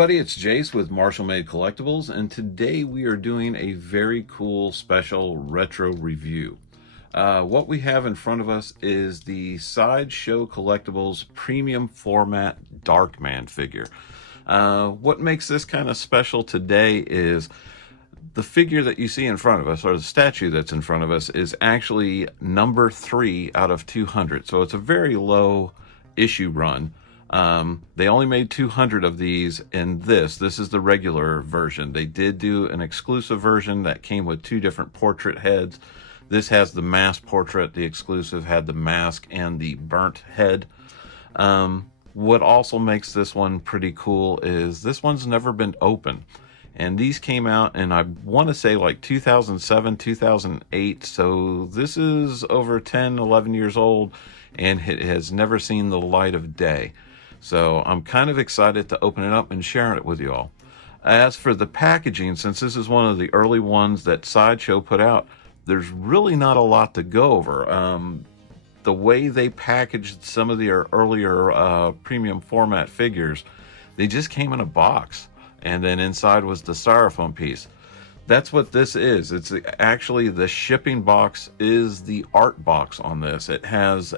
everybody, it's Jace with Marshall Made Collectibles, and today we are doing a very cool special retro review. What we have in front of us is the Sideshow Collectibles premium format Darkman figure. What makes this kind of special today is the figure that you see in front of us, or the statue that's in front of us, is actually number 3 out of 200. So it's a very low issue run. They only made 200 of these in this. This is the regular version. They did do an exclusive version that came with 2 different portrait heads. This has the mask portrait. The exclusive had the mask and the burnt head. What also makes this one pretty cool is this one's never been opened. And these came out in, I want to say, like 2007, 2008. So this is over 10, 11 years old, and it has never seen the light of day. So I'm kind of excited to open it up and share it with you all. As for the packaging, since this is one of the early ones that Sideshow put out, there's really not a lot to go over. The way they packaged some of their earlier premium format figures, they just came in a box, and then inside was the styrofoam piece. That's what this is. It's actually, the shipping box is the art box on this. It has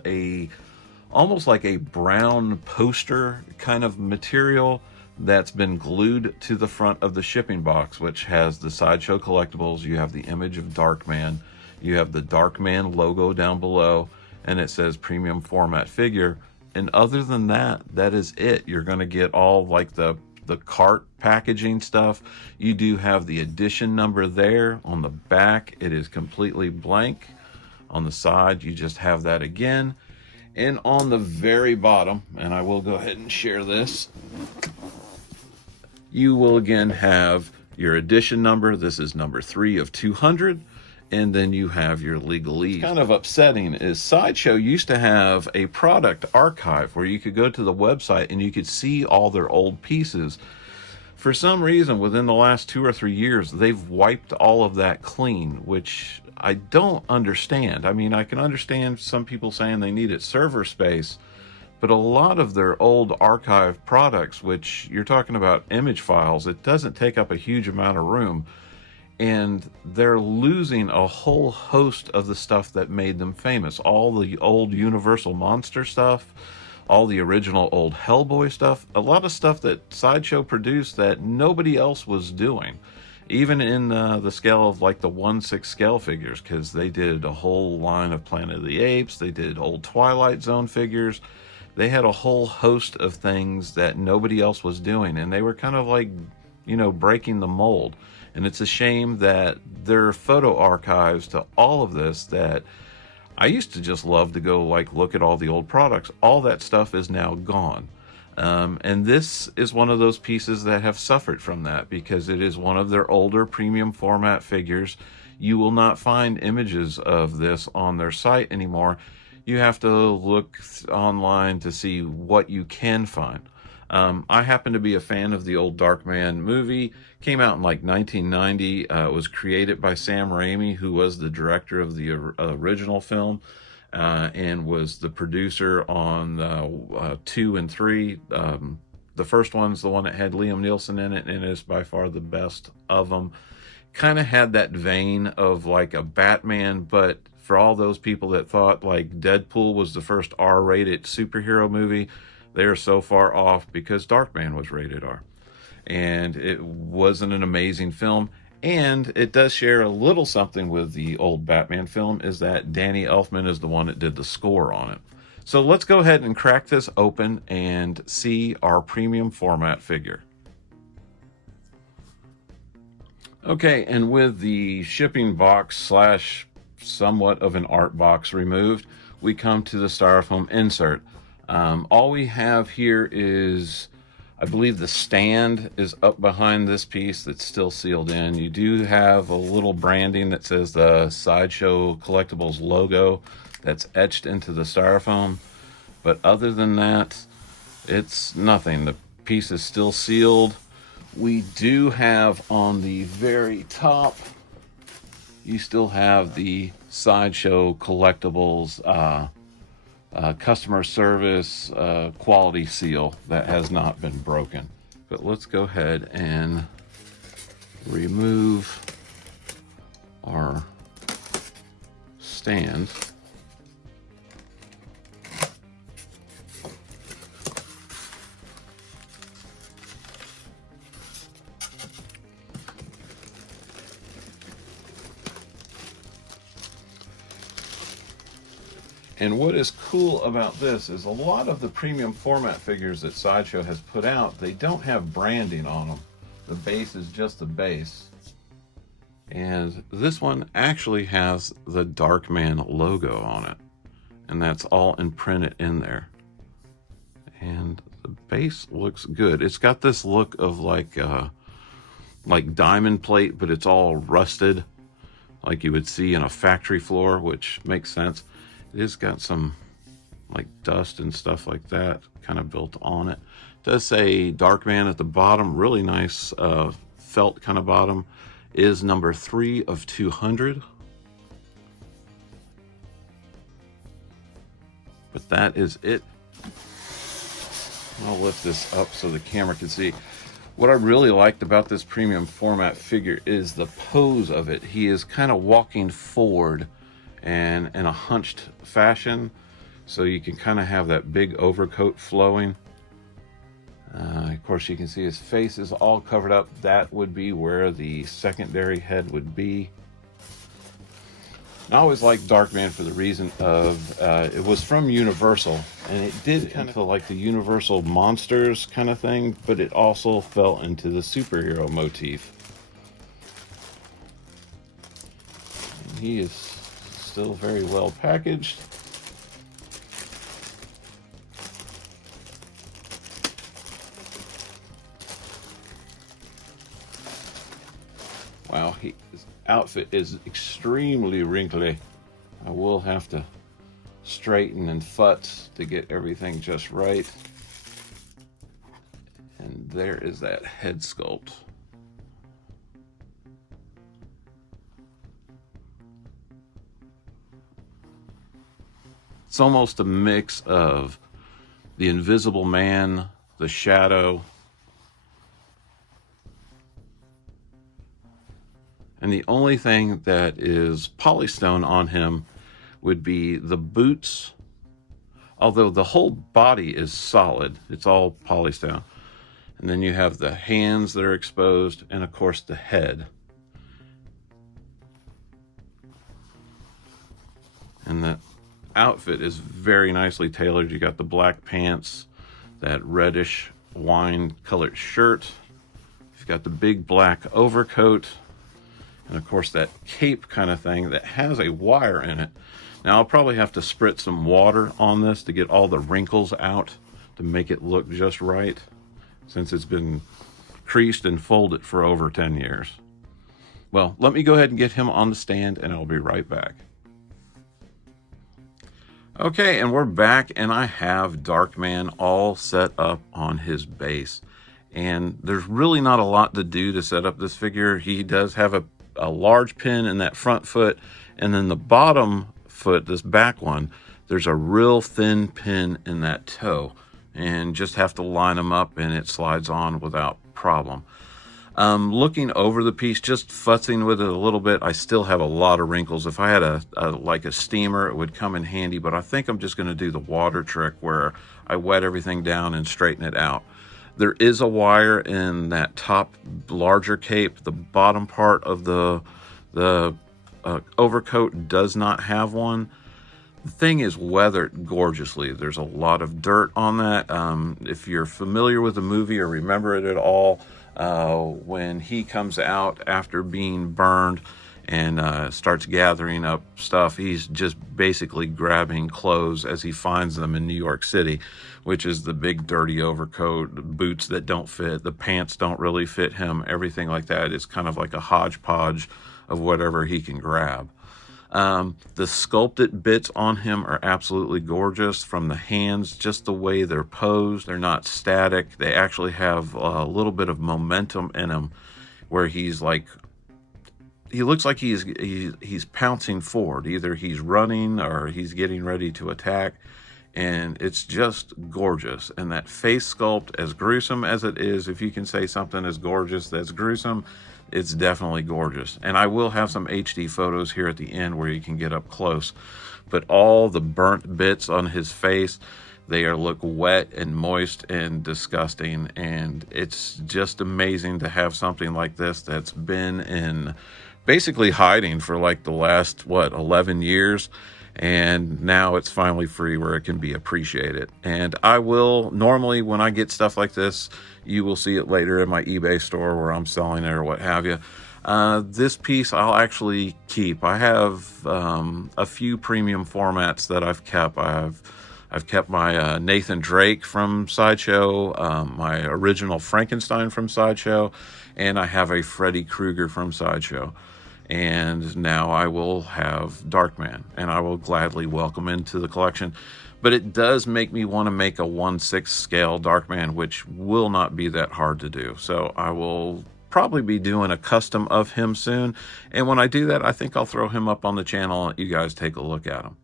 almost like a brown poster kind of material that's been glued to the front of the shipping box, which has the Sideshow Collectibles. You have the image of Darkman. You have the Darkman logo down below, and it says premium format figure. And other than that, that is it. You're going to get all like the cart packaging stuff. You do have the edition number there. On the back, it is completely blank. On the side, you just have that again. And on the very bottom, and I will go ahead and share this, you will again have your edition number. This is number 3 of 200. And then you have your legalese. What's kind of upsetting is Sideshow used to have a product archive where you could go to the website and you could see all their old pieces. For some reason, within the last 2 or 3 years, they've wiped all of that clean, which I don't understand. I mean, I can understand some people saying they needed server space, but a lot of their old archive products, which you're talking about image files, it doesn't take up a huge amount of room. And they're losing a whole host of the stuff that made them famous. All the old Universal Monster stuff, all the original old Hellboy stuff, a lot of stuff that Sideshow produced that nobody else was doing. Even in the scale of like the 1/6 scale figures, because they did a whole line of Planet of the Apes, they did old Twilight Zone figures. They had a whole host of things that nobody else was doing, and they were kind of like, you know, breaking the mold. And it's a shame that there are photo archives to all of this that I used to just love to go like look at all the old products. All that stuff is now gone. And this is one of those pieces that have suffered from that because it is one of their older premium format figures. You will not find images of this on their site anymore. You have to look online to see what you can find. I happen to be a fan of the old Darkman movie. Came out in like 1990. It was created by Sam Raimi, who was the director of the original film, and was the producer on 2 and 3. The first one's the one that had Liam Neeson in it, and is by far the best of them. Kind of had that vein of like a Batman, but for all those people that thought like Deadpool was the first R-rated superhero movie, they are so far off because Darkman was rated R. And it wasn't an amazing film. And it does share a little something with the old Batman film, is that Danny Elfman is the one that did the score on it. So let's go ahead and crack this open and see our premium format figure. Okay, and with the shipping box slash somewhat of an art box removed, we come to the styrofoam insert. All we have here is, I believe the stand is up behind this piece that's still sealed in. You do have a little branding that says the Sideshow Collectibles logo that's etched into the styrofoam. But other than that, it's nothing. The piece is still sealed. We do have on the very top, you still have the Sideshow Collectibles customer service quality seal that has not been broken. But let's go ahead and remove our stand. And what is cool about this is a lot of the premium format figures that Sideshow has put out, they don't have branding on them. The base is just the base. And this one actually has the Darkman logo on it. And that's all imprinted in there. And the base looks good. It's got this look of like diamond plate, but it's all rusted, like you would see in a factory floor, which makes sense. It has got some like dust and stuff like that kind of built on it. It does say Darkman at the bottom, really nice felt kind of bottom. Is number 3 of 200. But that is it. I'll lift this up so the camera can see. What I really liked about this premium format figure is the pose of it. He is kind of walking forward and in a hunched fashion, so you can kind of have that big overcoat flowing. Of course, you can see his face is all covered up. That would be where the secondary head would be. I always liked Darkman for the reason of it was from Universal, and it did kind of feel like the Universal monsters kind of thing, but it also fell into the superhero motif. And he is still very well packaged. Wow, his outfit is extremely wrinkly. I will have to straighten and futz to get everything just right. And there is that head sculpt. It's almost a mix of the Invisible Man, the Shadow, and the only thing that is polystone on him would be the boots, although the whole body is solid. It's all polystone. And then you have the hands that are exposed, and of course the head. And the outfit is very nicely tailored. You got the black pants, that reddish wine colored shirt. You've got the big black overcoat, and of course that cape kind of thing that has a wire in it. Now I'll probably have to spritz some water on this to get all the wrinkles out to make it look just right, since it's been creased and folded for over 10 years. Well, let me go ahead and get him on the stand and I'll be right back. Okay, and we're back, and I have Darkman all set up on his base. And there's really not a lot to do to set up this figure. He does have a large pin in that front foot, and then the bottom foot, this back one, there's a real thin pin in that toe. And just have to line them up, and it slides on without problem. Looking over the piece, just futzing with it a little bit, I still have a lot of wrinkles. If I had like a steamer, it would come in handy, but I think I'm just going to do the water trick where I wet everything down and straighten it out. There is a wire in that top larger cape. The bottom part of the overcoat does not have one. The thing is weathered gorgeously. There's a lot of dirt on that. If you're familiar with the movie or remember it at all, when he comes out after being burned and starts gathering up stuff, he's just basically grabbing clothes as he finds them in New York City, which is the big dirty overcoat, the boots that don't fit, the pants don't really fit him, everything like that is kind of like a hodgepodge of whatever he can grab. The sculpted bits on him are absolutely gorgeous, from the hands, just the way they're posed. They're not static. They actually have a little bit of momentum in him, where he's like, he looks like he's pouncing forward. Either he's running or he's getting ready to attack. and it's just gorgeous. And that face sculpt, as gruesome as it is, if you can say something is gorgeous that's gruesome, it's definitely gorgeous. And I will have some HD photos here at the end where you can get up close. But all the burnt bits on his face, they look wet and moist and disgusting. And it's just amazing to have something like this that's been in basically hiding for like the last, 11 years. And now it's finally free where it can be appreciated. And I will normally, when I get stuff like this, you will see it later in my eBay store where I'm selling it or what have you. This piece I'll actually keep. I have a few premium formats that I've kept. I've kept my Nathan Drake from Sideshow, my original Frankenstein from Sideshow, and I have a Freddy Krueger from Sideshow. And now I will have Darkman, and I will gladly welcome into the collection. But it does make me want to make a 1/6 scale Darkman, which will not be that hard to do. So I will probably be doing a custom of him soon. And when I do that, I think I'll throw him up on the channel and you guys take a look at him.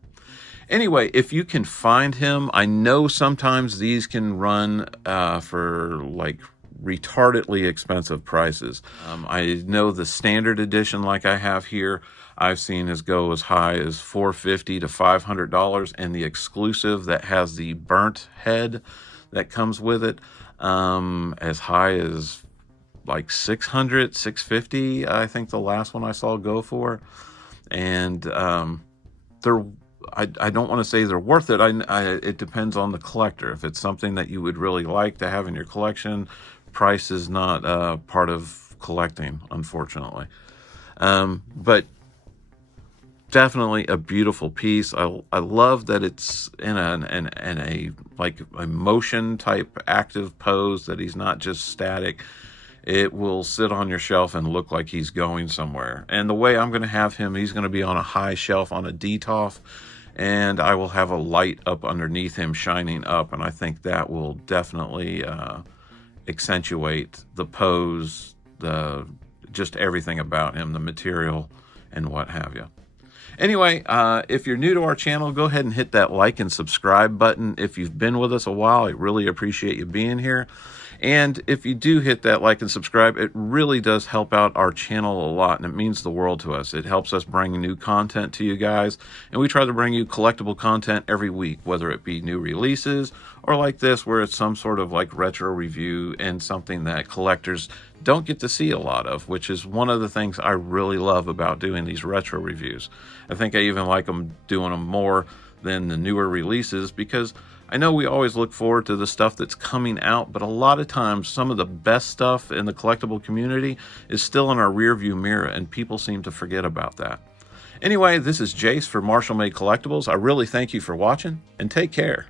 Anyway, if you can find him, I know sometimes these can run for like retardedly expensive prices. I know the standard edition like I have here, I've seen go as high as $450 to $500, and the exclusive that has the burnt head that comes with it, as high as like $600, $650, I think the last one I saw go for. And I don't want to say they're worth it. It depends on the collector. If it's something that you would really like to have in your collection, price is not part of collecting, unfortunately. But definitely a beautiful piece. I love that it's in a like a motion type active pose, that he's not just static. It will sit on your shelf and look like he's going somewhere. And the way I'm going to have him, he's going to be on a high shelf on a DTOF, and I will have a light up underneath him shining up, and I think that will definitely accentuate the pose, just everything about him, the material and what have you. Anyway, if you're new to our channel, go ahead and hit that like and subscribe button. If you've been with us a while, I really appreciate you being here. And if you do hit that like and subscribe, it really does help out our channel a lot, and it means the world to us. It helps us bring new content to you guys, and we try to bring you collectible content every week, whether it be new releases or like this, where it's some sort of like retro review and something that collectors don't get to see a lot of, which is one of the things I really love about doing these retro reviews. I think I even like doing them more than the newer releases, because I know we always look forward to the stuff that's coming out, but a lot of times some of the best stuff in the collectible community is still in our rear view mirror, and people seem to forget about that. Anyway, this is Jace for Marshall Made Collectibles. I really thank you for watching, and take care.